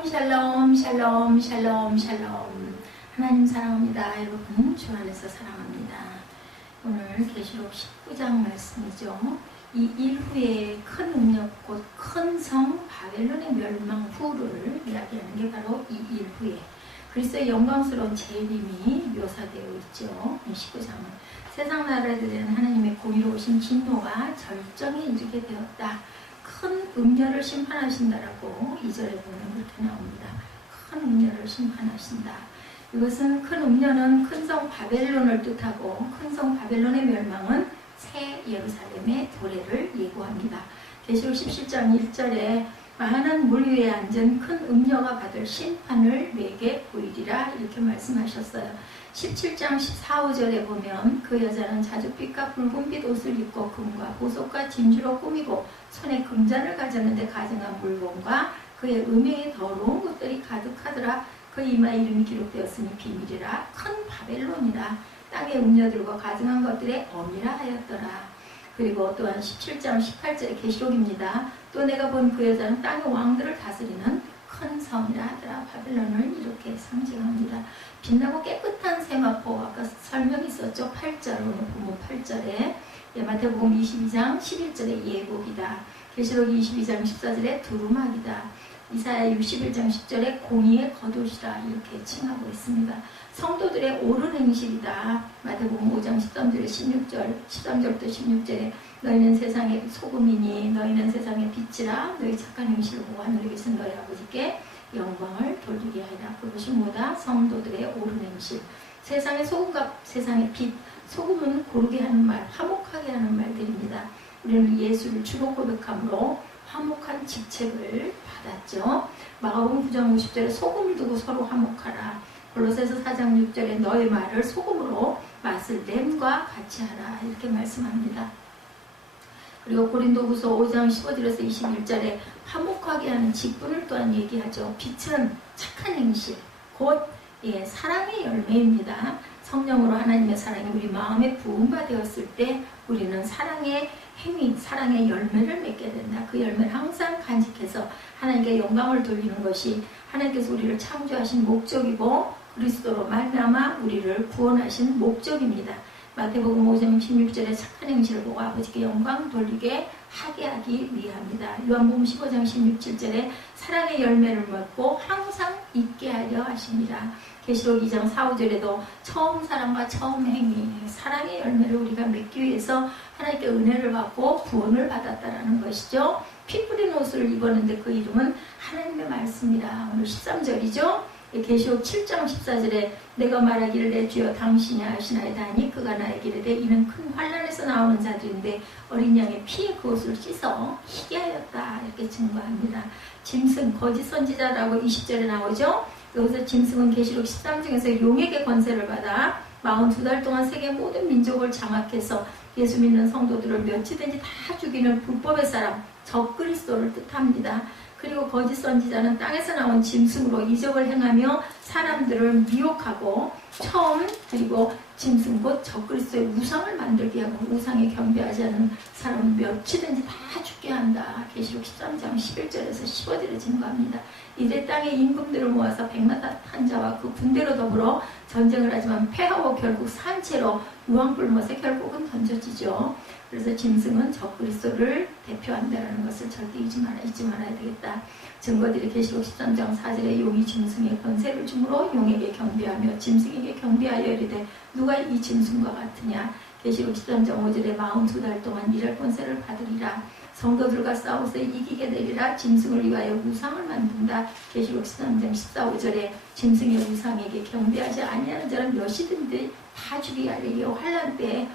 샬롬 샬롬 샬롬 샬롬 샬롬. 하나님 사랑합니다. 여러분 주 안에서 사랑합니다. 오늘 계시록 19장 말씀이죠. 이 일 후에 큰 능력 곧 큰 성 바벨론의 멸망 후를 이야기하는 게 바로 이 일 후에 그리스도의 영광스러운 재림이 묘사되어 있죠. 이 19장은 세상 나라들은 하나님의 공의로우신 진노가 절정에 이르게 되었다. 큰 음녀를 심판하신다라고 2절에 보면 그렇게 나옵니다. 큰 음녀를 심판하신다. 이것은 큰 음녀는 큰 성 바벨론을 뜻하고 큰 성 바벨론의 멸망은 새 예루살렘의 도래를 예고합니다. 계시록 17장 1절에 많은 물 위에 앉은 큰 음녀가 받을 심판을 내게 보이리라 이렇게 말씀하셨어요. 17장 14, 5절에 보면 그 여자는 자줏빛과 붉은빛 옷을 입고 금과 보석과 진주로 꾸미고 손에 금잔을 가졌는데 가증한 물건과 그의 음행의 더러운 것들이 가득하더라. 그 이마에 이름이 기록되었으니 비밀이라 큰 바벨론이라 땅의 음녀들과 가증한 것들의 어미라 하였더라. 그리고 또한 17장 18절의 계시록입니다. 또 내가 본 그 여자는 땅의 왕들을 다스리는 큰 성이라 하더라. 바벨론을 이렇게 상징합니다. 빛나고 깨끗한 세마포, 아까 설명이 있었죠. 8절, 오늘 본문 8절에 마태복음 22장 11절의 예복이다. 계시록 22장 14절에 두루마기다. 이사야 61장 10절에 공의의 겉옷이라 이렇게 칭하고 있습니다. 성도들의 옳은 행실이다. 마태복음 5장 13절부터 16절에 너희는 세상의 소금이니 너희는 세상의 빛이라 너희 착한 행실을 보고 하늘에 계신 너희 아버지께 영광을 돌리게 하리라. 그것이 뭐다? 성도들의 옳은 행실. 세상의 소금과 세상의 빛. 소금은 고르게 하는 말, 화목하게 하는 말들입니다. 우리는 예수를 주로 고백함으로 화목한 직책을 받았죠. 마가복음 9장 50절에 소금을 두고 서로 화목하라. 골로새서 4장 6절에 너의 말을 소금으로 맛을 냄과 같이 하라 이렇게 말씀합니다. 그리고 고린도후서 5장 15절에서 21절에 화목하게 하는 직분을 또한 얘기하죠. 빛은 착한 행실, 곧 사랑의 열매입니다. 성령으로 하나님의 사랑이 우리 마음에 부음바 되었을 때 우리는 사랑의 행위, 사랑의 열매를 맺게 된다. 그 열매를 항상 간직해서 하나님께 영광을 돌리는 것이 하나님께서 우리를 창조하신 목적이고 그리스도로 말미암아 우리를 구원하신 목적입니다. 마태복음 5장 16절에 착한 행실을 보고 아버지께 영광 돌리게 하게 하기 위함이다. 요한복음 15장 16, 17절에 사랑의 열매를 맺고 항상 있게 하려 하십니다. 계시록 2장 4, 5절에도 처음 사랑과 처음 행위, 사랑의 열매를 우리가 맺기 위해서 하나님께 은혜를 받고 구원을 받았다라는 것이죠. 피 뿌린 옷을 입었는데 그 이름은 하나님의 말씀이라. 오늘 13절이죠. 계시록 7장 14절에 내가 말하기를 내 주여 당신이 아시나이다 하니 그가 나에게 이르되 이는 큰 환난에서 나오는 자들인데 어린 양의 피에 그 옷을 씻어 희게 하였다 이렇게 증거합니다. 짐승 거짓 선지자라고 20절에 나오죠. 여기서 짐승은 계시록 13장에서 용에게 권세를 받아 42달 동안 세계 모든 민족을 장악해서 예수 믿는 성도들을 몇이든지 다 죽이는 불법의 사람 적그리스도를 뜻합니다. 그리고 거짓 선지자는 땅에서 나온 짐승으로 이적을 행하며 사람들을 미혹하고 처음 그리고 짐승 곧 적그리스도의 우상을 만들게 하고 우상에 경배하지 않는 사람은 몇이든지 다 죽게 한다. 계시록 13장 11절에서 15절에 증거합니다. 이제 땅의 임금들을 모아서 백마탄 자와 그 군대로 더불어 전쟁을 하지만 패하고 결국 산채로 유황불못에 결국은 던져지죠. 그래서 짐승은 적그리스도를 대표한다는 것을 절대 잊지 말아야 되겠다. 증거들이 계시록 13장 4절에 용이 짐승의 권세를 주므로 용에게 경배하며 짐승에게 경배하여 이르되 누가 이 짐승과 같으냐. 계시록 13장 5절에 42달 동안 일할 권세를 받으리라. 성도들과 싸워서 이기게 되리라. 짐승을 위하여 우상을 만든다. 계시록 13장 14, 5절에 짐승의 우상에게 경배하지 아니하는 자는 몇이든지 다 죽이게 하려고 환난 때에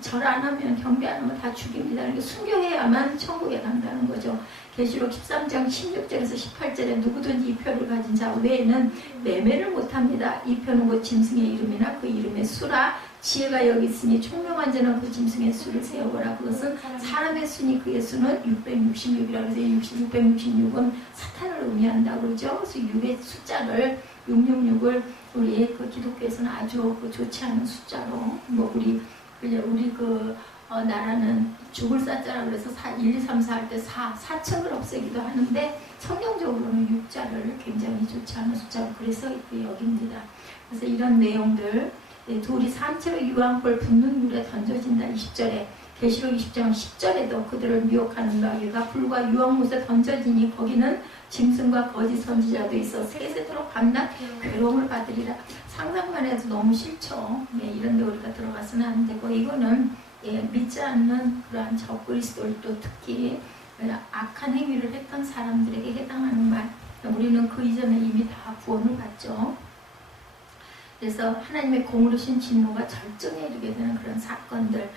절 안 하면 경배 안 하면 다 죽입니다. 이렇게 순교해야만 천국에 간다는 거죠. 계시록 13장 16절에서 18절에 누구든지 이 표를 가진 자 외에는 매매를 못합니다. 이 표는 곧 짐승의 이름이나 그 이름의 수라. 지혜가 여기 있으니 총명한 자는 그 짐승의 수를 세어보라. 그것은 사람의 수니 그의 수는 666이라고 해서 666은 사탄을 의미한다고 그러죠. 그래서 6의 숫자를 666을 우리 그 기독교에서는 아주 좋지 않은 숫자로 우리 나라는 죽을 사자라고 해서 1, 2, 3, 4 할 때 4층을 없애기도 하는데 성경적으로는 육자를 굉장히 좋지 않은 숫자로 그래서 여깁니다. 그래서 이런 내용들, 돌이 산채로 유황불 붙는 물에 던져진다 20절에, 계시록 20장 10절에도 그들을 미혹하는 마귀가 불과 유황못에 던져지니 거기는 짐승과 거짓 선지자도 있어 세세토록 밤낮 괴로움을 받으리라. 상상만 해도 너무 싫죠. 이런 데 우리가 들어가서는 안 되고, 이거는 믿지 않는 그러한 적그리스도들도 특히 악한 행위를 했던 사람들에게 해당하는 말. 우리는 그 이전에 이미 다 구원을 받죠. 그래서 하나님의 공으로신 진노가 절정에 이르게 되는 그런 사건들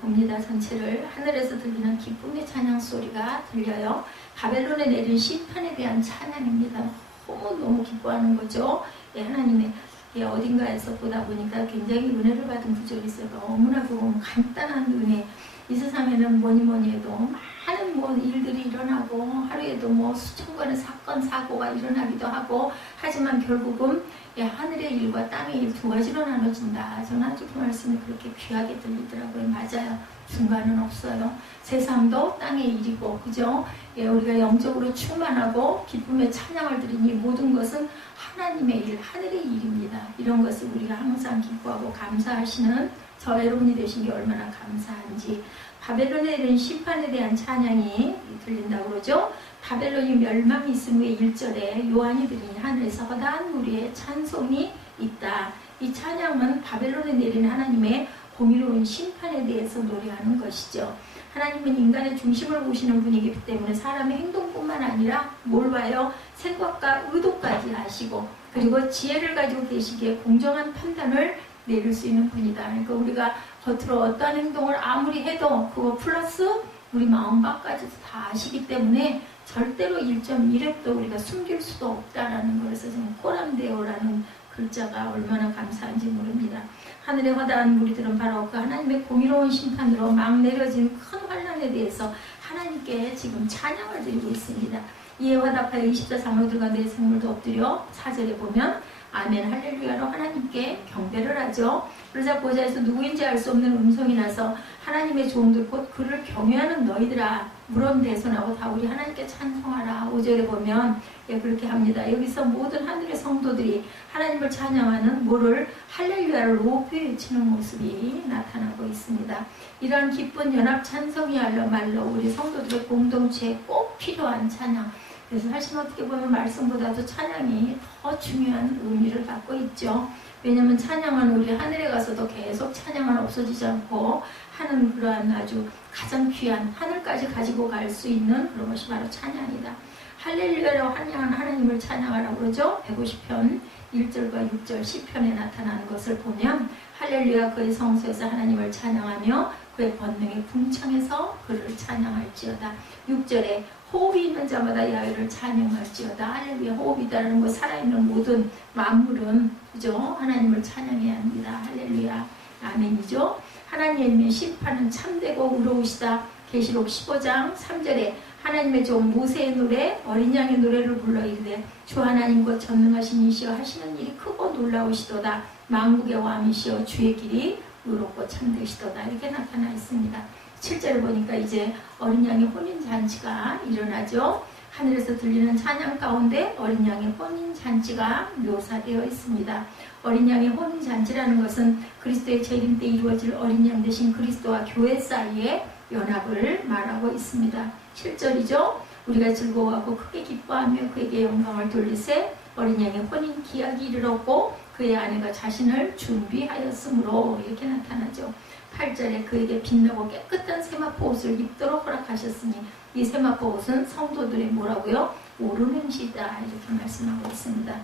봅니다. 전체를 하늘에서 들리는 기쁨의 찬양 소리가 들려요. 바벨론에 내린 심판에 대한 찬양입니다. 너무 기뻐하는 거죠. 하나님의 어딘가에서 보다 보니까 굉장히 은혜를 받은 구절이 있어요. 너무나 간단한 은혜. 이 세상에는 뭐니 해도 많은 일들이 일어나고 하루에도 수천 건의 사건 사고가 일어나기도 하고, 하지만 결국은 하늘의 일과 땅의 일 두 가지로 나눠진다. 저는 아주 그 말씀이 그렇게 귀하게 들리더라고요. 맞아요. 중간은 없어요. 세상도 땅의 일이고, 그죠? 우리가 영적으로 충만하고 기쁨의 찬양을 드리니 모든 것은 하나님의 일, 하늘의 일입니다. 이런 것을 우리가 항상 기뻐하고 감사하시는 저 여러분이 되신 게 얼마나 감사한지. 바벨론에 이른 심판에 대한 찬양이 들린다고 그러죠. 바벨론이 멸망이 있음 후에 1절에 요한이 들으니 하늘에서 허다한 무리의 찬송이 있다. 이 찬양은 바벨론에 내린 하나님의 공의로운 심판에 대해서 노래하는 것이죠. 하나님은 인간의 중심을 보시는 분이기 때문에 사람의 행동뿐만 아니라 뭘 봐요? 생각과 의도까지 아시고, 그리고 지혜를 가지고 계시기에 공정한 판단을 내릴 수 있는 분이다. 그러니까 우리가 겉으로 어떠한 행동을 아무리 해도 그거 플러스 우리 마음밖까지도 다 아시기 때문에 절대로 1.1획도 우리가 숨길 수도 없다라는 거에서 지금 코람데오라는 글자가 얼마나 감사한지 모릅니다. 하늘의 허다한 무리들은 바로 그 하나님의 공의로운 심판으로 막 내려진 큰 환난에 대해서 하나님께 지금 찬양을 드리고 있습니다. 이에 화답하여 20자 장로들과 내 생물도 엎드려 4절에 보면 아멘 할렐루야로 하나님께 경배를 하죠. 그러자 보좌에서 누구인지 알 수 없는 음성이 나서 하나님의 종들 곧 그를 경외하는 너희들아 물론 대손하고 다 우리 하나님께 찬송하라. 5절에 보면 그렇게 합니다. 여기서 모든 하늘의 성도들이 하나님을 찬양하는 뭐를 할렐루야를 높이 외치는 모습이 나타나고 있습니다. 이러한 기쁜 연합 찬송이야말로 우리 성도들의 공동체에 꼭 필요한 찬양. 그래서 사실 어떻게 보면 말씀보다도 찬양이 더 중요한 의미를 갖고 있죠. 왜냐하면 찬양은 우리 하늘에 가서도 계속 찬양은 없어지지 않고 하는 그러한 아주 가장 귀한 하늘까지 가지고 갈 수 있는 그런 것이 바로 찬양이다. 할렐루야라고 찬양하는 하나님을 찬양하라고 그러죠. 150편 1절과 6절 10편에 나타나는 것을 보면 할렐루야 그의 성소에서 하나님을 찬양하며 그의 권능의 궁창에서 그를 찬양할지어다. 6절에 호흡이 있는 자마다 야훼를 찬양할지어다. 할렐루야. 호흡이 있다는 것, 살아있는 모든 만물은 그죠? 하나님을 찬양해야 합니다. 할렐루야. 아멘이죠. 하나님의 심판은 참되고 의로우시다. 계시록 15장 3절에 하나님의 종 모세의 노래, 어린 양의 노래를 불러 이르되 주 하나님 곧 전능하신 이시여 하시는 일이 크고 놀라우시도다. 만국의 왕이시여 주의 길이 의롭고 참되시도다. 이렇게 나타나 있습니다. 7절을 보니까 이제 어린 양의 혼인잔치가 일어나죠. 하늘에서 들리는 찬양 가운데 어린 양의 혼인잔치가 묘사되어 있습니다. 어린 양의 혼인잔치라는 것은 그리스도의 재림 때 이루어질 어린 양 대신 그리스도와 교회 사이의 연합을 말하고 있습니다. 7절이죠. 우리가 즐거워하고 크게 기뻐하며 그에게 영광을 돌리세 어린 양의 혼인 기약이 이르렀고 그의 아내가 자신을 준비하였으므로 이렇게 나타나죠. 8절에 그에게 빛나고 깨끗한 세마포 옷을 입도록 허락하셨으니 이 세마포 옷은 성도들의 뭐라고요? 옳은 행시다 이렇게 말씀하고 있습니다.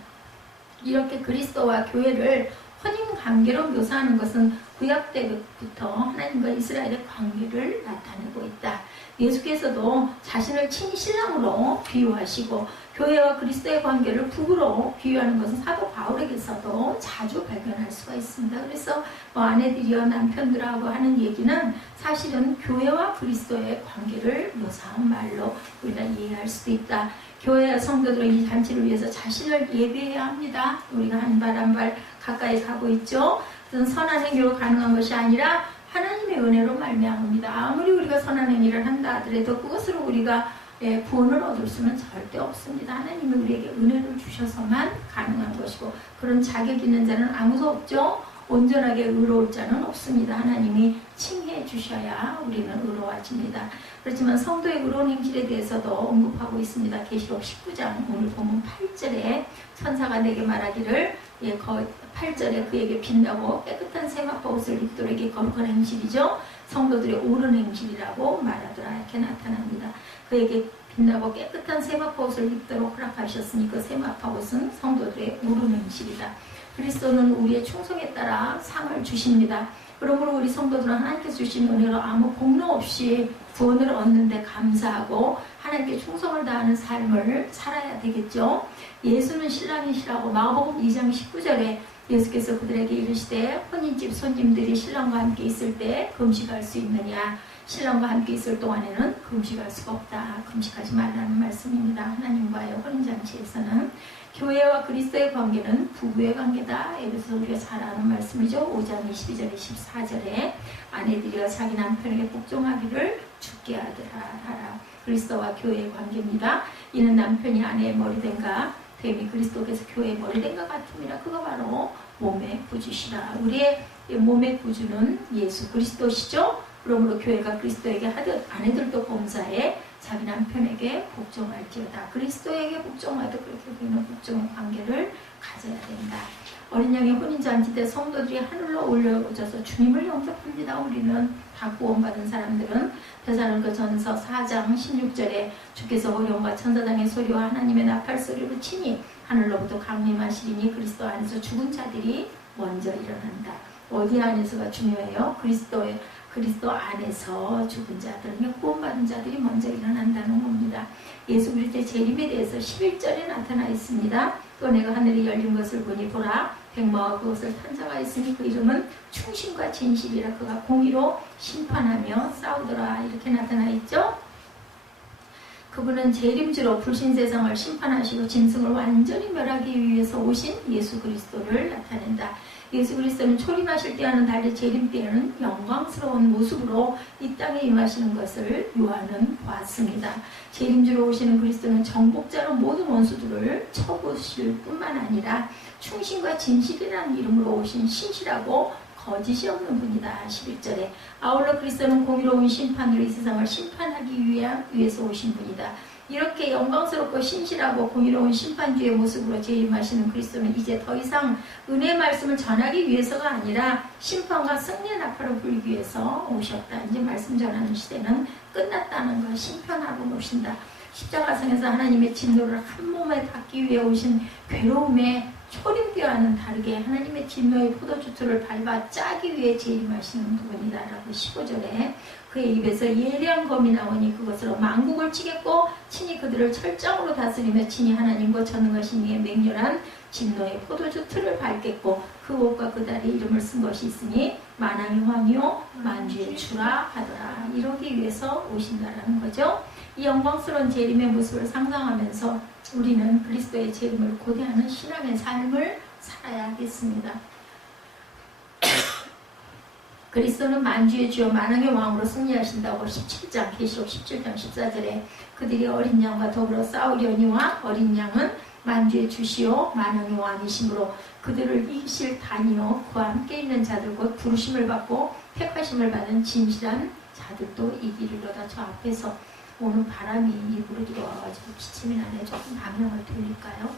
이렇게 그리스도와 교회를 혼인관계로 묘사하는 것은 구약 때부터 하나님과 이스라엘의 관계를 나타내고 있다. 예수께서도 자신을 친히 신랑으로 비유하시고 교회와 그리스도의 관계를 부부로 비유하는 것은 사도 바울에게서도 자주 발견할 수가 있습니다. 그래서 아내들이여 남편들하고 하는 얘기는 사실은 교회와 그리스도의 관계를 묘사한 말로 우리가 이해할 수도 있다. 교회와 성도들은 이 잔치를 위해서 자신을 예배해야 합니다. 우리가 한 발 한 발 가까이 가고 있죠. 그것은 선한 행위로 가능한 것이 아니라 하나님의 은혜로 말미암습니다. 아무리 우리가 선한 행위를 한다 하더라도 그것으로 우리가 구원을 얻을 수는 절대 없습니다. 하나님이 우리에게 은혜를 주셔서만 가능한 것이고 그런 자격 있는 자는 아무도 없죠. 온전하게 의로울 자는 없습니다. 하나님이 칭해 주셔야 우리는 의로워집니다. 그렇지만 성도의 의로운 행실에 대해서도 언급하고 있습니다. 계시록 19장 오늘 보면 8절에 천사가 내게 말하기를 8절에 그에게 빛나고 깨끗한 세마포 옷을 입도록 거룩한 행실이죠. 성도들의 옳은 행실이라고 말하더라 이렇게 나타납니다. 그에게 빛나고 깨끗한 세마포 옷을 입도록 허락하셨으니 그 세마포 옷은 성도들의 옳은 행실이다. 그리스도는 우리의 충성에 따라 상을 주십니다. 그러므로 우리 성도들은 하나님께서 주신 은혜로 아무 공로 없이 구원을 얻는데 감사하고 하나님께 충성을 다하는 삶을 살아야 되겠죠. 예수는 신랑이시라고 마가복음 2장 19절에 예수께서 그들에게 이르시되 혼인집 손님들이 신랑과 함께 있을 때 금식할 수 있느냐. 신랑과 함께 있을 동안에는 금식할 수가 없다. 금식하지 말라는 말씀입니다. 하나님과의 혼인잔치에서는 교회와 그리스도의 관계는 부부의 관계다. 여기서 우리가 잘 아는 말씀이죠. 5장 22절 24절에 아내들이여 자기 남편에게 복종하기를 죽게 하라. 그리스도와 교회의 관계입니다. 이는 남편이 아내의 머리된가 됨이 그리스도께서 교회의 머리된가 같음이라. 그거 바로 몸의 구주시라. 우리의 몸의 구주는 예수 그리스도시죠. 그러므로 교회가 그리스도에게 하듯 아내들도 범사에 자기 남편에게 복종할지어다. 그리스도에게 복종하듯 그렇게 우리는 복종의 관계를 가져야 된다. 어린 양의 혼인잔치 때 성도들이 하늘로 올려져서 주님을 영접합니다. 우리는 다 구원받은 사람들은 데살로니가전서 4장 16절에 주께서 호령과 천사장의 소리와 하나님의 나팔 소리로 치니 하늘로부터 강림하시리니 그리스도 안에서 죽은 자들이 먼저 일어난다. 어디 안에서가 중요해요? 그리스도 안에서 죽은 자들, 구원받은 자들이 먼저 일어난다는 겁니다. 예수 그리스도의 재림에 대해서 11절에 나타나 있습니다. 또 내가 하늘이 열린 것을 보니 보라 백마와 그것을 탄 자가 있으니 그 이름은 충신과 진실이라. 그가 공의로 심판하며 싸우더라. 이렇게 나타나 있죠. 그분은 재림주로 불신세상을 심판하시고 짐승을 완전히 멸하기 위해서 오신 예수 그리스도를 나타낸다. 예수 그리스도는 초림하실 때와는 달리 재림 때에는 영광스러운 모습으로 이 땅에 임하시는 것을 요한은 보았습니다. 재림주로 오시는 그리스도는 정복자로 모든 원수들을 쳐부실 뿐만 아니라 충신과 진실이라는 이름으로 오신 신실하고 거짓이 없는 분이다. 11절에 아울러 그리스도는 공의로운 심판으로 이 세상을 심판하기 위해서 오신 분이다. 이렇게 영광스럽고 신실하고 공의로운 심판주의 모습으로 재림하시는 그리스도는 이제 더 이상 은혜의 말씀을 전하기 위해서가 아니라 심판과 승리의 나팔을 불기 위해서 오셨다. 이제 말씀 전하는 시대는 끝났다는 것. 심판하고 오신다. 십자가상에서 하나님의 진노를 한 몸에 닿기 위해 오신 괴로움의 초림때와는 다르게 하나님의 진노의 포도주틀을 밟아 짜기 위해 재림하시는 분이다라고 15절에 그의 입에서 예리한 검이 나오니 그것으로 만국을 치겠고 친히 그들을 철장으로 다스리며 친히 하나님과 전능하신 이의 맹렬한 진노의 포도주틀을 밟겠고 그 옷과 그 다리에 이름을 쓴 것이 있으니 만왕의 왕이요 만주의 주라 하더라. 이러기 위해서 오신다라는 거죠. 이 영광스러운 재림의 모습을 상상하면서 우리는 그리스도의 재림을 고대하는 신앙의 삶을 살아야 하겠습니다. 그리스도는 만주의 주여 만왕의 왕으로 승리하신다고 17장 계시록 17장 14절에 그들이 어린 양과 더불어 싸우려니와 어린 양은 만주의 주시오 만왕의 왕이시므로 그들을 이기실 단이요 그와 함께 있는 자들 곧 부르심을 받고 택하심을 받은 진실한 자들도 이기리로다. 저 앞에서 오는 바람이 입으로 들어와가지고 기침이 나네. 조금 방향을 돌릴까요?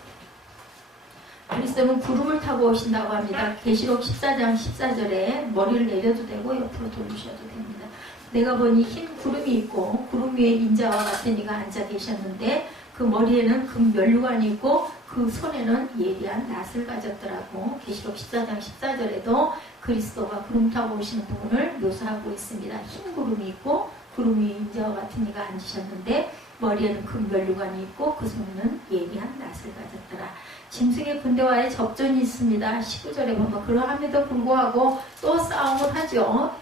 그리스도는 구름을 타고 오신다고 합니다. 계시록 14장 14절에 머리를 내려도 되고 옆으로 돌리셔도 됩니다. 내가 보니 흰 구름이 있고 구름 위에 인자와 같은 이가 앉아 계셨는데 그 머리에는 금 면류관이 있고 그 손에는 예리한 낫을 가졌더라고. 계시록 14장 14절에도 그리스도가 구름 타고 오시는 부분을 묘사하고 있습니다. 흰 구름이 있고 구름 위에 인자와 같은 이가 앉으셨는데 머리에는 금 면류관이 있고 그 손에는 예리한 낫을 가졌더라. 짐승의 군대와의 접전이 있습니다. 19절에 보면 그러함에도 불구하고 또 싸움을 하죠.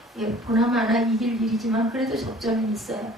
보나마나 이길 일이지만 그래도 접전은 있어요.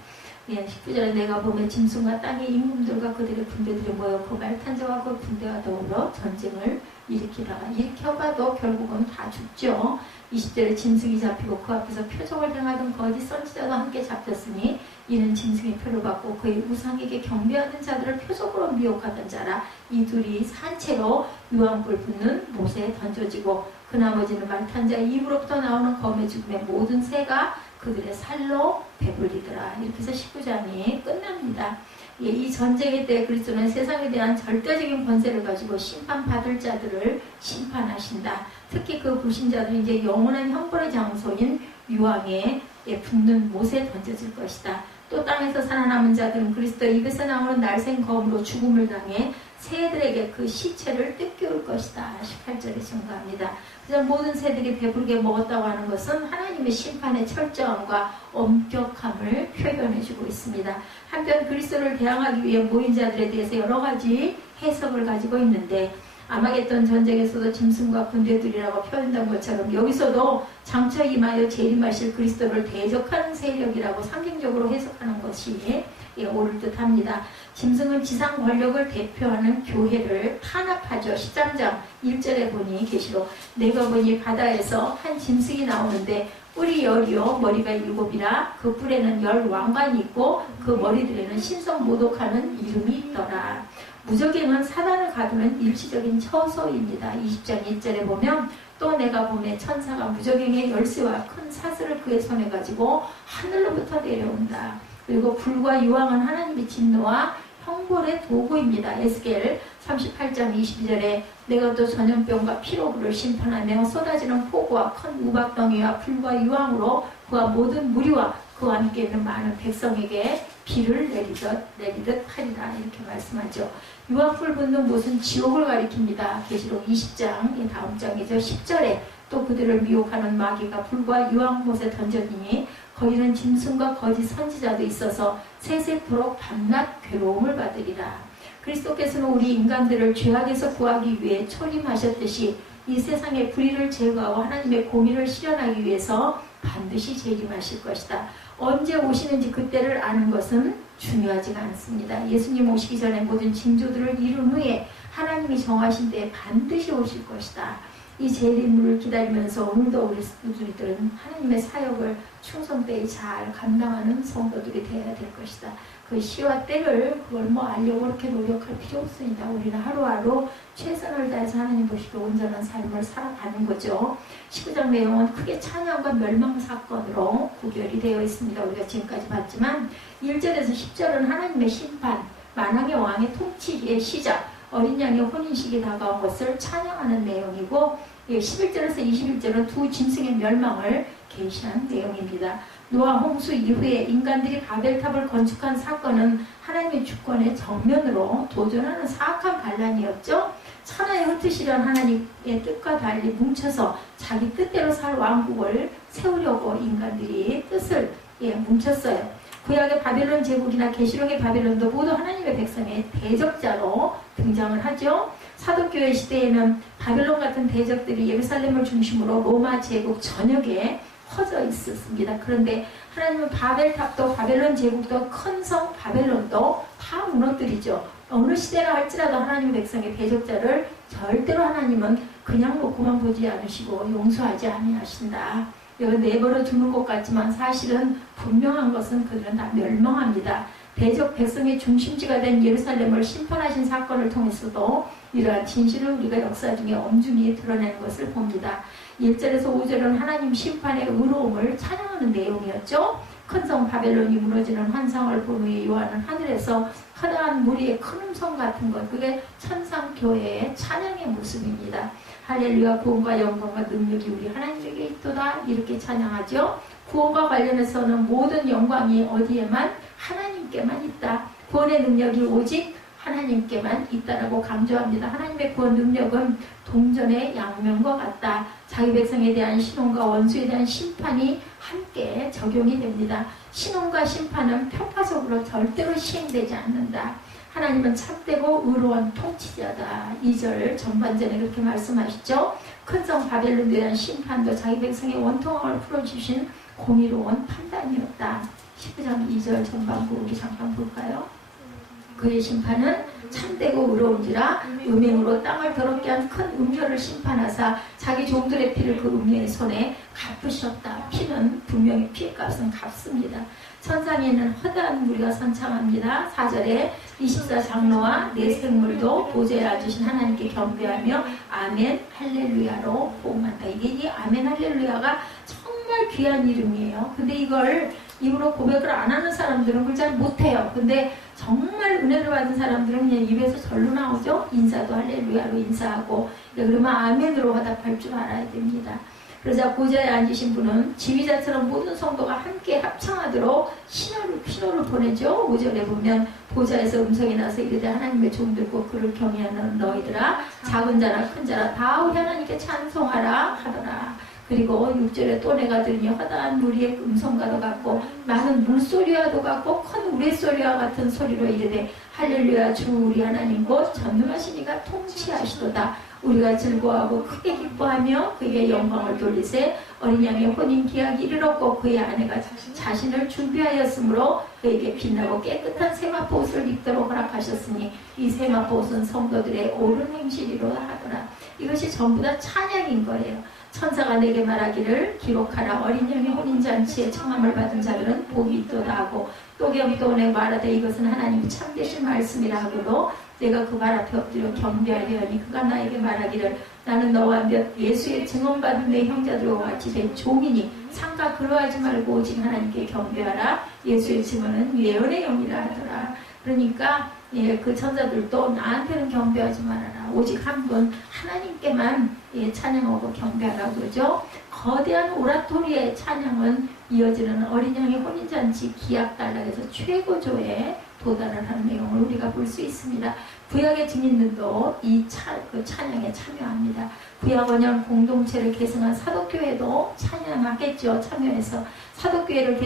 19절에 내가 보면 짐승과 땅의 임금들과 그들의 군대들이 모여 그 말탄 자와 그 군대와 더불어 전쟁을 일으켜봐도 결국은 다 죽죠. 20절에 짐승이 잡히고 그 앞에서 표적을 행하던 거짓 선지자도 함께 잡혔으니 이는 짐승의 표를 받고 그의 우상에게 경배하는 자들을 표적으로 미혹하던 자라. 이 둘이 산채로 유황불 붙는 못에 던져지고 그 나머지는 말탄 자의 입으로부터 나오는 검의 죽음의 모든 새가 그들의 살로 배불리더라. 이렇게 해서 19장이 끝납니다. 이 전쟁의 때 그리스도는 세상에 대한 절대적인 권세를 가지고 심판받을 자들을 심판하신다. 특히 그 불신자들은 이제 영원한 형벌의 장소인 유황에 붙는 못에 던져질 것이다. 또 땅에서 살아남은 자들은 그리스도 입에서 나오는 날쌘 검으로 죽음을 당해 새들에게 그 시체를 뜯겨올 것이다. 18절에 증거합니다. 그래서 모든 새들이 배부르게 먹었다고 하는 것은 하나님의 심판의 철저함과 엄격함을 표현해주고 있습니다. 한편 그리스도를 대항하기 위해 모인 자들에 대해서 여러 가지 해석을 가지고 있는데 아마겟돈 전쟁에서도 짐승과 군대들이라고 표현된 것처럼 여기서도 장차 임하여 재림하실 그리스도를 대적하는 세력이라고 상징적으로 해석하는 것이 옳을 듯합니다. 짐승은 지상 권력을 대표하는 교회를 탄압하죠. 13장 1절에 보니 계시록 내가 보니 바다에서 한 짐승이 나오는데 뿔이 10이요 머리가 7이라 그 뿔에는 10 왕관이 있고 그 머리들에는 신성 모독하는 이름이 있더라. 무적행은 사단을 가두는 일시적인 처소입니다. 20장 1절에 보면 또 내가 보매 천사가 무적행의 열쇠와 큰 사슬을 그의 손에 가지고 하늘로부터 내려온다. 그리고 불과 유황은 하나님의 진노와 형벌의 도구입니다. 에스겔 38장 22절에 내가 또 전염병과 피로 그를 심판하며 쏟아지는 폭우와 큰 우박덩이와 불과 유황으로 그와 모든 무리와 그와 함께 있는 많은 백성에게 비를 내리듯 하리라. 이렇게 말씀하죠. 유황불 붙는 못은 지옥을 가리킵니다. 계시록 20장 다음 장이죠. 10절에 또 그들을 미혹하는 마귀가 불과 유황못에 던져지니 거기는 짐승과 거짓 선지자도 있어서 세세토록 밤낮 괴로움을 받으리라. 그리스도께서는 우리 인간들을 죄악에서 구하기 위해 초림하셨듯이 이 세상의 불의를 제거하고 하나님의 공의를 실현하기 위해서 반드시 재림하실 것이다. 언제 오시는지 그때를 아는 것은 중요하지가 않습니다. 예수님 오시기 전에 모든 징조들을 이룬 후에 하나님이 정하신 때에 반드시 오실 것이다. 이 재림을 기다리면서 오늘도 우리들은 하나님의 사역을 충성되이 잘 감당하는 성도들이 되어야 될 것이다. 그 시와 때를 그걸 알려고 그렇게 노력할 필요 없습니다. 우리는 하루하루 최선을 다해서 하나님 보시고 온전한 삶을 살아가는 거죠. 19장 내용은 크게 찬양과 멸망 사건으로 구별이 되어 있습니다. 우리가 지금까지 봤지만 1절에서 10절은 하나님의 심판, 만왕의 왕의 통치기의 시작, 어린 양의 혼인식이 다가온 것을 찬양하는 내용이고 11절에서 21절은 두 짐승의 멸망을 계시한 내용입니다. 노아 홍수 이후에 인간들이 바벨탑을 건축한 사건은 하나님의 주권의 정면으로 도전하는 사악한 반란이었죠. 천하에 흩으시려는 하나님의 뜻과 달리 뭉쳐서 자기 뜻대로 살 왕국을 세우려고 인간들이 뜻을 뭉쳤어요. 구약의 바벨론 제국이나 계시록의 바벨론도 모두 하나님의 백성의 대적자로 등장을 하죠. 사도교회 시대에는 바벨론 같은 대적들이 예루살렘을 중심으로 로마 제국 전역에 퍼져 있었습니다. 그런데 하나님은 바벨탑도 바벨론 제국도 큰 성 바벨론도 다 무너뜨리죠. 어느 시대나 할지라도 하나님의 백성의 대적자를 절대로 하나님은 그냥 놓고만 보지 않으시고 용서하지 아니하신다. 이건 내버려 두는 것 같지만 사실은 분명한 것은 그들은 다 멸망합니다. 대적 백성의 중심지가 된 예루살렘을 심판하신 사건을 통해서도 이러한 진실을 우리가 역사 중에 엄중히 드러내는 것을 봅니다. 1절에서 5절은 하나님 심판의 의로움을 찬양하는 내용이었죠. 큰 성 바벨론이 무너지는 환상을 본 후에 요한은 하늘에서 허다한 무리의 큰 음성 같은 것, 그게 천상교회의 찬양의 모습입니다. 할렐루야, 구원과 영광과 능력이 우리 하나님에게 있도다, 이렇게 찬양하죠. 구원과 관련해서는 모든 영광이 어디에만? 하나님께만 있다. 구원의 능력이 오직 하나님께만 있다라고 강조합니다. 하나님의 구원 능력은 동전의 양면과 같다. 자기 백성에 대한 신혼과 원수에 대한 심판이 함께 적용이 됩니다. 신혼과 심판은 편파적으로 절대로 시행되지 않는다. 하나님은 참되고 의로운 통치자다. 2절 전반전에 그렇게 말씀하시죠. 큰 성 바벨론에 대한 심판도 자기 백성의 원통함을 풀어주신 공의로운 판단이었다. 19장 2절 전반부 우리 잠깐 볼까요? 그의 심판은 참되고 의로운지라 음행으로 땅을 더럽게 한 큰 음녀를 심판하사 자기 종들의 피를 그 음녀의 손에 갚으셨다. 피는 분명히 피값은 갚습니다. 천상에 있는 허다한 무리가 선창합니다. 4절에 24장로와 네 생물도 보좌에 앉으신 하나님께 경배하며 아멘 할렐루야로 복음한다. 이게 이 아멘 할렐루야가 정말 귀한 이름이에요. 근데 이걸 입으로 고백을 안 하는 사람들은 그걸 잘 못해요. 근데 정말 은혜를 받은 사람들은 그냥 입에서 절로 나오죠. 인사도 할렐루야로 인사하고, 그러면 아멘으로 화답할 줄 알아야 됩니다. 그러자 보좌에 앉으신 분은 지휘자처럼 모든 성도가 함께 합창하도록 신호를 보내죠. 5절에 보면 보좌에서 음성이 나서 이르되 하나님의 종들고 그를 경외하는 너희들아 작은 자나 큰 자라 다 우리 하나님께 찬송하라 하더라. 그리고 6절에 또 내가 들으니 허다한 무리의 음성과도 같고 많은 물소리와도 같고 큰 우레소리와 같은 소리로 이르되 할렐루야 주 우리 하나님 곧 전능하신 이가 통치하시도다. 우리가 즐거워하고 크게 기뻐하며 그에게 영광을 돌리세. 어린 양의 혼인 기약이 이르렀고 그의 아내가 자신을 준비하였으므로 그에게 빛나고 깨끗한 세마포 옷을 입도록 허락하셨으니 이 세마포 옷은 성도들의 옳은 행실이로다 하더라. 이것이 전부 다 찬양인 거예요. 천사가 내게 말하기를 기록하라. 어린 양의 혼인잔치에 청함을 받은 자들은 복이 있도다 하고 또 내가 말하되 이것은 하나님이 참되신 말씀이라 하고도 내가 그 발 앞에 엎드려 경배하려니 그가 나에게 말하기를 나는 너와 몇 예수의 증언받은 내 형제들과 같이 된 종이니 상가 그러하지 말고 오직 하나님께 경배하라. 예수의 증언은 예언의 영이라 하더라. 그러니까 그 천사들도 나한테는 경배하지 말아라. 오직 한 분 하나님께만 찬양하고 경배하라고 그러죠. 거대한 오라토리의 찬양은 이어지는 어린 양의 혼인잔치 기약단락에서 최고조에 도달을 하는 내용을 우리가 볼 수 있습니다. 구약의 증인들도 이 찬양에 참여합니다. 구약 언약 공동체를 계승한 사도교회도 찬양하겠죠. 참여해서 사도교회를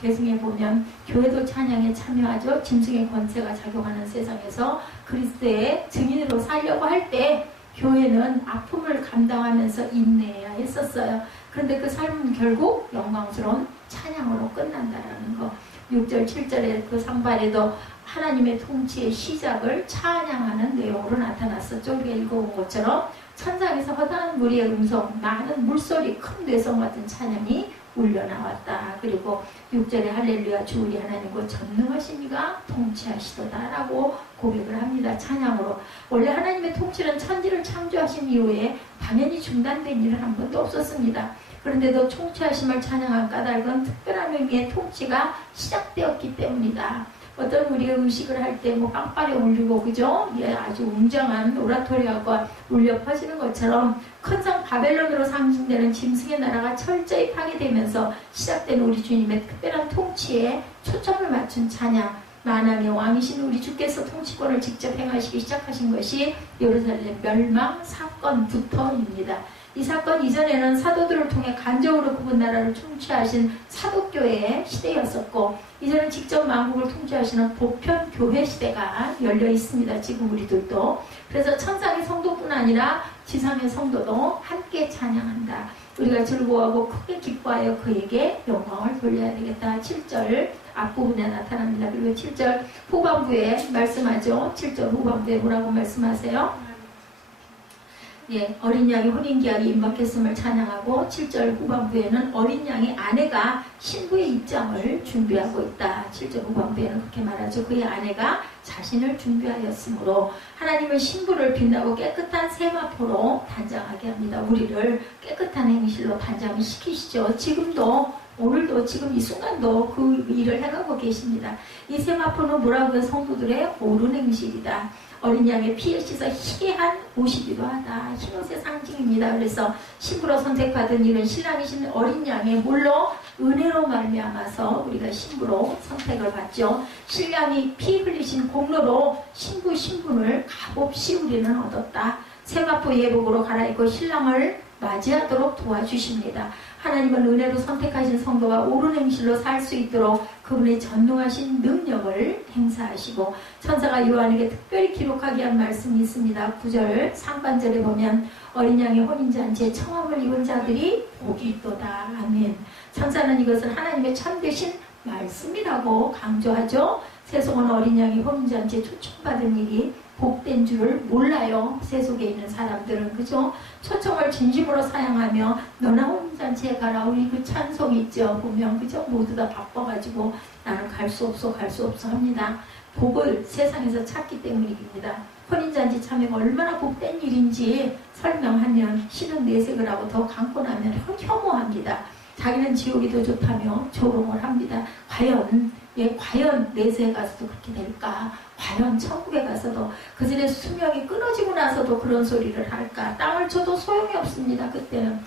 계승해 보면 교회도 찬양에 참여하죠. 짐승의 권세가 작용하는 세상에서 그리스도의 증인으로 살려고 할 때 교회는 아픔을 감당하면서 인내해야 했었어요. 그런데 그 삶은 결국 영광스러운 찬양으로 끝난다라는 거. 6절, 7절의 그 상반에도 하나님의 통치의 시작을 찬양하는 내용으로 나타났었죠. 우리가 읽어본 것처럼 천상에서 허다한 무리의 음성, 많은 물소리, 큰 뇌성 같은 찬양이 울려나왔다. 그리고 6절에 할렐루야 주 우리 하나님 곧 전능하신 이가 통치하시도다 라고 고백을 합니다. 찬양으로. 원래 하나님의 통치는 천지를 창조하신 이후에 당연히 중단된 일은 한 번도 없었습니다. 그런데도 통치하심을 찬양한 까닭은 특별한 의미의 통치가 시작되었기 때문이다. 어떤 우리가 의식을 할 때 뭐 빵빠레 울리고 그죠? 아주 웅장한 오라토리아가 울려 퍼지는 것처럼 큰 성 바벨론으로 상징되는 짐승의 나라가 철저히 파괴되면서 시작된 우리 주님의 특별한 통치에 초점을 맞춘 찬양, 만왕의 왕이신 우리 주께서 통치권을 직접 행하시기 시작하신 것이 예루살렘 멸망 사건부터입니다. 이 사건 이전에는 사도들을 통해 간접으로 그분 나라를 통치하신 사도교회의 시대였었고 이제는 직접 만국을 통치하시는 보편교회 시대가 열려 있습니다. 지금 우리들도. 그래서 천상의 성도뿐 아니라 지상의 성도도 함께 찬양한다. 우리가 즐거워하고 크게 기뻐하여 그에게 영광을 돌려야 되겠다. 7절 앞부분에 나타납니다. 그리고 7절 후반부에 말씀하죠. 7절 후반부에 뭐라고 말씀하세요? 어린 양의 혼인기약이 임박했음을 찬양하고 7절 후반부에는 어린 양의 아내가 신부의 입장을 준비하고 있다. 7절 후반부에는 그렇게 말하죠. 그의 아내가 자신을 준비하였으므로 하나님은 신부를 빛나고 깨끗한 세마포로 단장하게 합니다. 우리를 깨끗한 행실로 단장을 시키시죠. 지금도 오늘도 지금 이 순간도 그 일을 해가고 계십니다. 이 세마포는 뭐라고요? 성도들의 옳은 행실이다. 어린 양의 피에 씻어 희귀한 옷이기도 하다. 흰옷의 상징입니다. 그래서 신부로 선택받은 이는 신랑이신 어린 양의 물로 은혜로 말미암아서 우리가 신부로 선택을 받죠. 신랑이 피 흘리신 공로로 신분을 값없이 우리는 얻었다. 세마포 예복으로 갈아입고 신랑을 맞이하도록 도와주십니다. 하나님은 은혜로 선택하신 성도가 옳은 행실로 살 수 있도록 그분의 전능하신 능력을 행사하시고 천사가 요한에게 특별히 기록하게 한 말씀이 있습니다. 9절 상반절에 보면 어린 양의 혼인잔치에 청함을 입은 자들이 복이 있도다. 아멘. 천사는 이것을 하나님의 참되신 말씀이라고 강조하죠. 세속은 어린 양이 혼인잔치에 초청받은 일이 복된 줄을 몰라요. 세속에 있는 사람들은. 그죠? 초청을 진심으로 사양하며 너나 혼인잔치에 가라. 우리 그 찬송 있죠. 보면 그죠? 모두 다 바빠가지고 나는 갈 수 없어 합니다. 복을 세상에서 찾기 때문입니다. 혼인잔치 참여가 얼마나 복된 일인지 설명하면 신은 내색을 하고 더 감고 나면 혐오합니다. 자기는 지옥이 더 좋다며 조롱을 합니다. 과연 내세에 가서도 그렇게 될까? 과연 천국에 가서도 그들의 수명이 끊어지고 나서도 그런 소리를 할까? 땅을 쳐도 소용이 없습니다. 그때는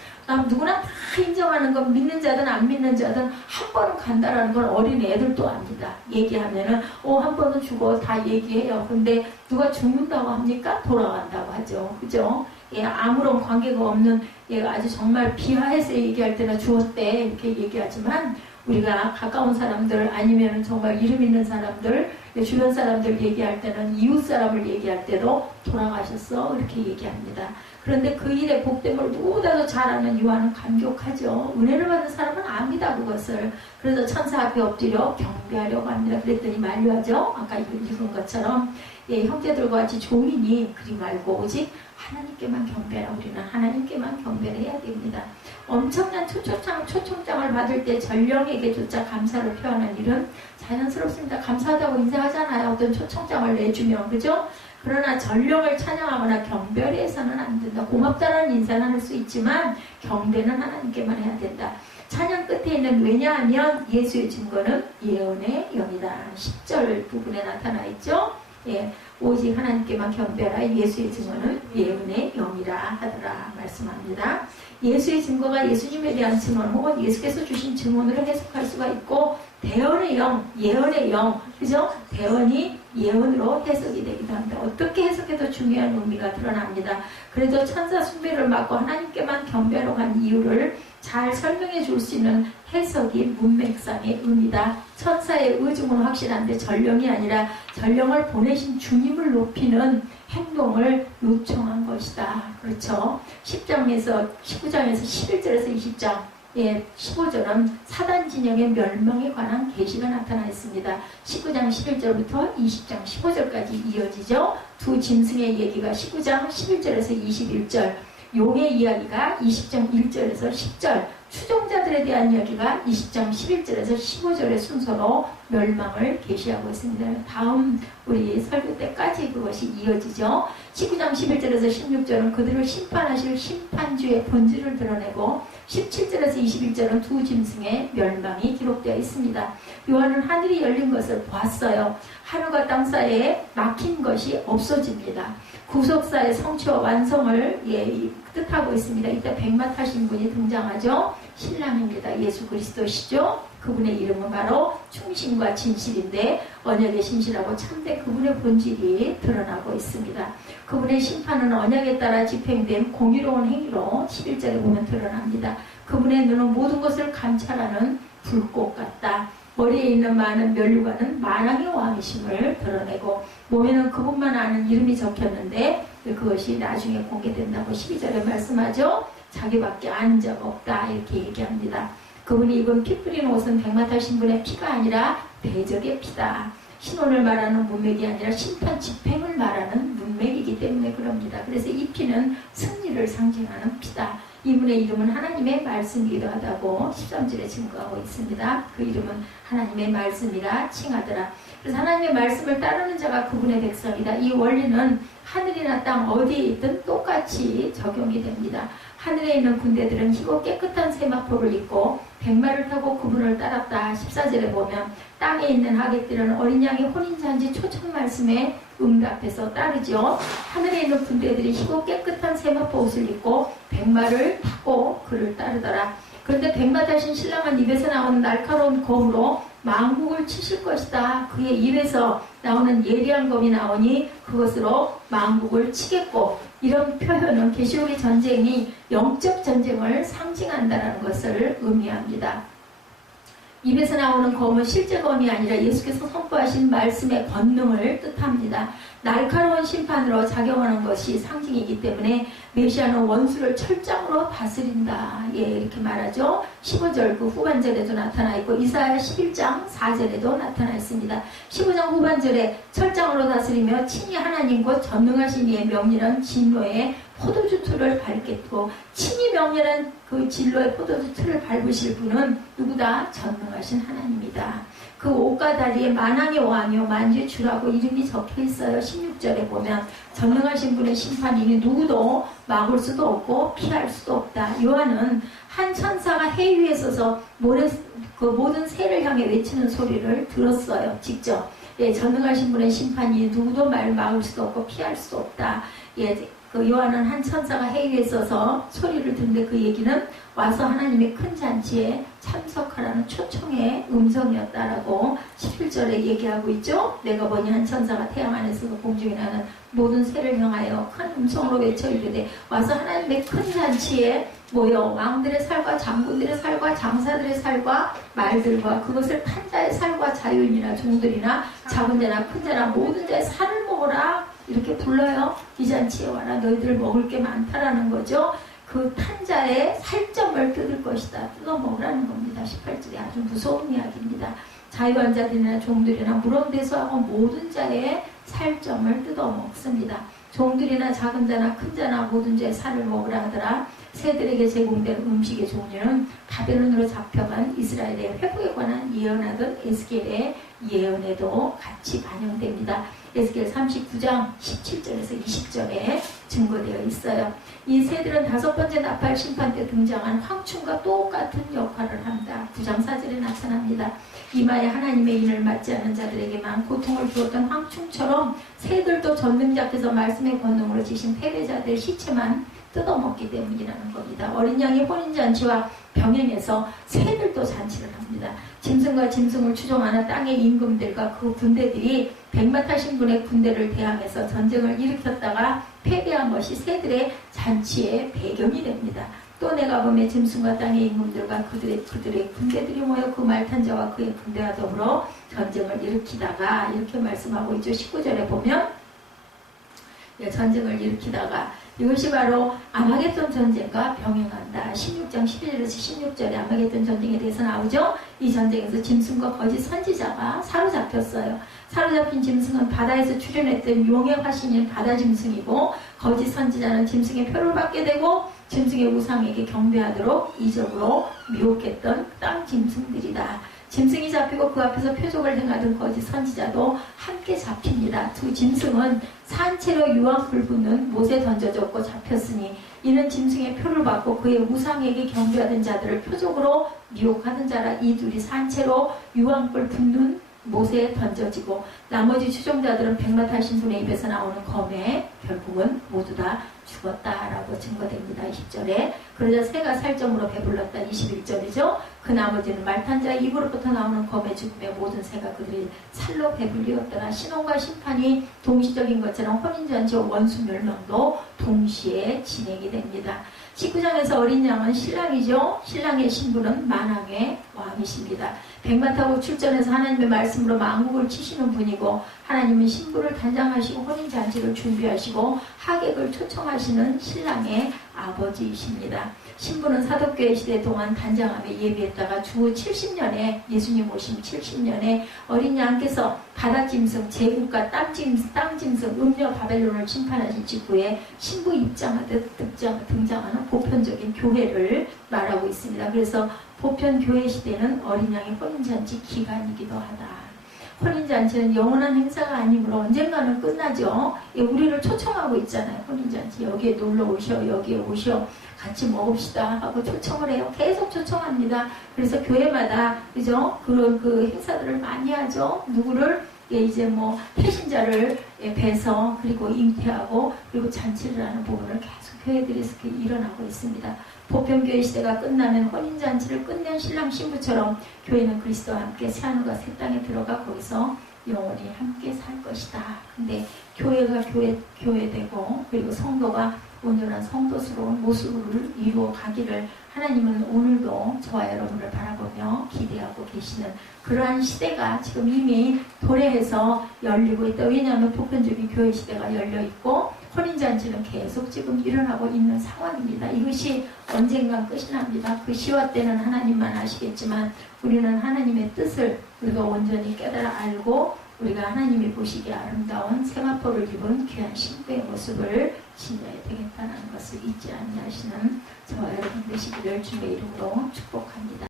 누구나 다 인정하는 건 믿는 자든 안 믿는 자든 한 번은 간다라는 걸 어린 애들도 압니다. 얘기하면은 한 번은 죽어 다 얘기해요. 근데 누가 죽는다고 합니까? 돌아간다고 하죠. 그죠? 예, 아무런 관계가 없는 아주 정말 비하해서 얘기할 때는 죽었대 이렇게 얘기하지만 우리가 가까운 사람들 아니면 정말 이름 있는 사람들 주변 사람들 얘기할 때는 이웃 사람을 얘기할 때도 돌아가셨어 이렇게 얘기합니다. 그런데 그 일의 복됨을 누구보다도 잘 아는 요한은 감격하죠. 은혜를 받은 사람은 압니다 그것을. 그래서 천사 앞에 엎드려 경배하려고 합니다. 그랬더니 만류하죠. 아까 읽은 것처럼 형제들과 같이 종이니 그리 말고 오직 하나님께만 경배하라. 우리는 하나님께만 경배를 해야 됩니다. 엄청난 초청장을 받을 때 전령에게조차 감사를 표하는 일은 자연스럽습니다. 감사하다고 인사하잖아요. 어떤 초청장을 내주면. 그죠? 그러나 전령을 찬양하거나 경배해서는 안 된다. 고맙다는 인사는 할 수 있지만 경배는 하나님께만 해야 된다. 찬양 끝에 있는 왜냐하면 예수의 증거는 예언의 영이다. 10절 부분에 나타나 있죠. 예, 오직 하나님께만 경배하라. 예수의 증거는 예언의 영이라 하더라 말씀합니다. 예수의 증거가 예수님에 대한 증언 혹은 예수께서 주신 증언으로 해석할 수가 있고 대언의 영, 예언의 영, 그죠? 대언이 예언으로 해석이 되기도 합니다. 어떻게 해석해도 중요한 의미가 드러납니다. 그래도 천사 숭배를 막고 하나님께만 경배하러 간 이유를 잘 설명해 줄 수 있는 해석이 문맥상의 의미다. 천사의 의중은 확실한데 전령이 아니라 전령을 보내신 주님을 높이는 행동을 요청한 것이다. 그렇죠? 19장에서 11절에서 20장 15절은 사단 진영의 멸망에 관한 계시가 나타나 있습니다. 19장 11절부터 20장 15절까지 이어지죠. 두 짐승의 얘기가 19장 11절에서 21절, 용의 이야기가 20장 1절에서 10절, 추종자들에 대한 이야기가 20장 11절에서 15절의 순서로 멸망을 계시하고 있습니다. 다음 우리 설교 때까지 그것이 이어지죠. 19장 11절에서 16절은 그들을 심판하실 심판주의 본질을 드러내고 17절에서 21절은 두 짐승의 멸망이 기록되어 있습니다. 요한은 하늘이 열린 것을 보았어요. 하늘과 땅 사이에 막힌 것이 없어집니다. 구속사의 성취와 완성을 뜻하고 있습니다. 이때 백마 타신 분이 등장하죠. 신랑입니다. 예수 그리스도시죠. 그분의 이름은 바로 충신과 진실인데 언약의 신실하고 참된 그분의 본질이 드러나고 있습니다. 그분의 심판은 언약에 따라 집행된 공의로운 행위로 11절에 보면 드러납니다. 그분의 눈은 모든 것을 감찰하는 불꽃 같다. 머리에 있는 많은 면류관은 만왕의 왕이심을 드러내고 몸에는 그분만 아는 이름이 적혔는데 그것이 나중에 공개된다고 12절에 말씀하죠. 자기밖에 아는 자가 없다 이렇게 얘기합니다. 그분이 입은 피 뿌린 옷은 백마 타신 분의 피가 아니라 대적의 피다. 신혼을 말하는 문맥이 아니라 심판 집행을 말하는 문맥이기 때문에 그럽니다. 그래서 이 피는 승리를 상징하는 피다. 이분의 이름은 하나님의 말씀이기도 하다고 13절에 증거하고 있습니다. 그 이름은 하나님의 말씀이라 칭하더라. 그래서 하나님의 말씀을 따르는 자가 그분의 백성이다. 이 원리는 하늘이나 땅 어디에 있든 똑같이 적용이 됩니다. 하늘에 있는 군대들은 희고 깨끗한 세마포를 입고 백마를 타고 그분을 따랐다. 14절에 보면 땅에 있는 하객들은 어린 양의 혼인잔치 초청 말씀에 응답해서 따르죠. 하늘에 있는 군대들이 희고 깨끗한 세마포 옷을 입고 백마를 타고 그를 따르더라. 그런데 백마 타신 신랑은 입에서 나오는 날카로운 검으로 망국을 치실 것이다. 그의 입에서 나오는 예리한 검이 나오니 그것으로 망국을 치겠고, 이런 표현은 계시록의 전쟁이 영적 전쟁을 상징한다는 것을 의미합니다. 입에서 나오는 검은 실제 검이 아니라 예수께서 선포하신 말씀의 권능을 뜻합니다. 날카로운 심판으로 작용하는 것이 상징이기 때문에 메시아는 원수를 철장으로 다스린다. 예, 이렇게 말하죠. 15절 그 후반절에도 나타나 있고 이사야 11장 4절에도 나타나 있습니다. 15장 후반절에 철장으로 다스리며 친히 하나님 곧 전능하신 이의 명렬한 진노의 포도주 틀을 밟겠고, 친히 명렬한 그 진로의 포도주 틀을 밟으실 분은 누구다? 전능하신 하나님이다. 그 옷과 다리에 만왕의 왕이요 만주의 주라고 이름이 적혀 있어요. 16절에 보면 전능하신 분의 심판이니 누구도 막을 수도 없고 피할 수도 없다. 요한은 한 천사가 해 위에 서서 그 모든 새를 향해 외치는 소리를 들었어요. 직접. 예, 전능하신 분의 심판이 누구도 막을 수도 없고 피할 수도 없다. 예, 그 요한은 한 천사가 해 위에 서서 소리를 듣는데 그 얘기는 와서 하나님의 큰 잔치에 참석하라는 초청의 음성이었다라고 11절에 얘기하고 있죠. 내가 보니 한 천사가 태양 안에서 공중에 나는 모든 새를 향하여 큰 음성으로 외쳐 이르되 와서 하나님의 큰 잔치에 모여 왕들의 살과 장군들의 살과 장사들의 살과 말들과 그것을 탄 자의 살과 자유인이나 종들이나 작은 자나 큰 자나 모든 자의 살을 먹어라 이렇게 불러요. 이 잔치에 와라 너희들 먹을 게 많다라는 거죠. 그 탄자의 살점을 뜯을 것이다. 뜯어 먹으라는 겁니다. 18절에 아주 무서운 이야기입니다. 자유한 자들이나 종들이나 물원대소하고 모든 자의 살점을 뜯어 먹습니다. 종들이나 작은 자나 큰 자나 모든 자의 살을 먹으라 하더라. 새들에게 제공된 음식의 종류는 바벨론으로 잡혀간 이스라엘의 회복에 관한 예언하던 에스겔의 예언에도 같이 반영됩니다. 에스겔 39장 17절에서 20절에 증거되어 있어요. 이 새들은 다섯 번째 나팔 심판 때 등장한 황충과 똑같은 역할을 한다. 9장 4절에 나타납니다. 이마에 하나님의 인을 맞지 않는 자들에게만 고통을 주었던 황충처럼 새들도 전능자께서 말씀의 권능으로 지신 패배자들의 시체만 뜯어먹기 때문이라는 겁니다. 어린 양의 혼인잔치와 병행해서 새들도 잔치를 합니다. 짐승과 짐승을 추종하는 땅의 임금들과 그 군대들이 백마 타신 분의 군대를 대항해서 전쟁을 일으켰다가 패배한 것이 새들의 잔치의 배경이 됩니다. 또 내가 보매 짐승과 땅의 임금들과 그들의 군대들이 모여 그 말탄 자와 그의 군대와 더불어 전쟁을 일으키다가 이렇게 말씀하고 있죠. 19절에 보면 전쟁을 일으키다가 이것이 바로 아마겟돈 전쟁과 병행한다. 16장 11절에서 16절에 아마겟돈 전쟁에 대해서 나오죠. 이 전쟁에서 짐승과 거짓 선지자가 사로잡혔어요. 사로잡힌 짐승은 바다에서 출현했던 용의 화신인 바다 짐승이고 거짓 선지자는 짐승의 표를 받게 되고 짐승의 우상에게 경배하도록 이적으로 미혹했던 땅 짐승들이다. 짐승이 잡히고 그 앞에서 표적을 행하던 거짓 선지자도 함께 잡힙니다. 두 짐승은 산채로 유황불 붙는 못에 던져졌고 잡혔으니 이는 짐승의 표를 받고 그의 우상에게 경배하던 자들을 표적으로 미혹하던 자라. 이 둘이 산채로 유황불 붙는 못에 던져지고 나머지 추종자들은 백마 타신 분의 입에서 나오는 검에 결국은 모두 다 죽었다라고 증거됩니다. 20절에 그러자 새가 살점으로 배불렀다. 21절이죠. 그 나머지는 말탄 자의 입으로부터 나오는 검의 죽음에 모든 새가 그들이 살로 배불리었더라. 신혼과 심판이 동시적인 것처럼 혼인잔치와 원수 멸망도 동시에 진행이 됩니다. 19장에서 어린 양은 신랑이죠. 신랑의 신부는 만왕의 왕이십니다. 백마 타고 출전해서 하나님의 말씀으로 만국을 치시는 분이고 하나님은 신부를 단장하시고 혼인잔치를 준비하시고 하객을 초청하시는 신랑의 아버지이십니다. 신부는 사도교회 시대 동안 단장함에 예비했다가 주후 70년에 예수님 오신 70년에 어린 양께서 바다짐승, 제국과 땅짐승, 음녀 바벨론을 심판하신 직후에 신부 입장하듯 등장하는 보편적인 교회를 말하고 있습니다. 그래서 보편 교회 시대는 어린 양의 혼인잔치 기간이기도 하다. 혼인잔치는 영원한 행사가 아니므로 언젠가는 끝나죠. 우리를 초청하고 있잖아요. 혼인잔치 여기에 놀러 오셔, 여기에 오셔, 같이 먹읍시다 하고 초청을 해요. 계속 초청합니다. 그래서 교회마다 그죠? 그런 그 행사들을 많이 하죠. 누구를 이제 뭐 태신자를 뵈서 그리고 잉태하고 그리고 잔치를 하는 부분을 계속 교회들에서 일어나고 있습니다. 보편교회 시대가 끝나면 혼인잔치를 끝낸 신랑 신부처럼 교회는 그리스도와 함께 새하늘과 새 땅에 들어가 거기서 영원히 함께 살 것이다. 근데 교회가 교회되고 그리고 성도가 온전한 성도스러운 모습을 이루어 가기를 하나님은 오늘도 저와 여러분을 바라보며 기대하고 계시는 그러한 시대가 지금 이미 도래해서 열리고 있다. 왜냐하면 보편적인 교회 시대가 열려 있고 혼인잔치는 계속 지금 일어나고 있는 상황입니다. 이것이 언젠가 끝이 납니다. 그 시와 때는 하나님만 아시겠지만 우리는 하나님의 뜻을 우리가 온전히 깨달아 알고 우리가 하나님이 보시기에 아름다운 세마포를 입은 귀한 신부의 모습을 지녀야 되겠다는 것을 잊지 않게 하시는 저와 여러분 되시기를 주의 이름으로 축복합니다.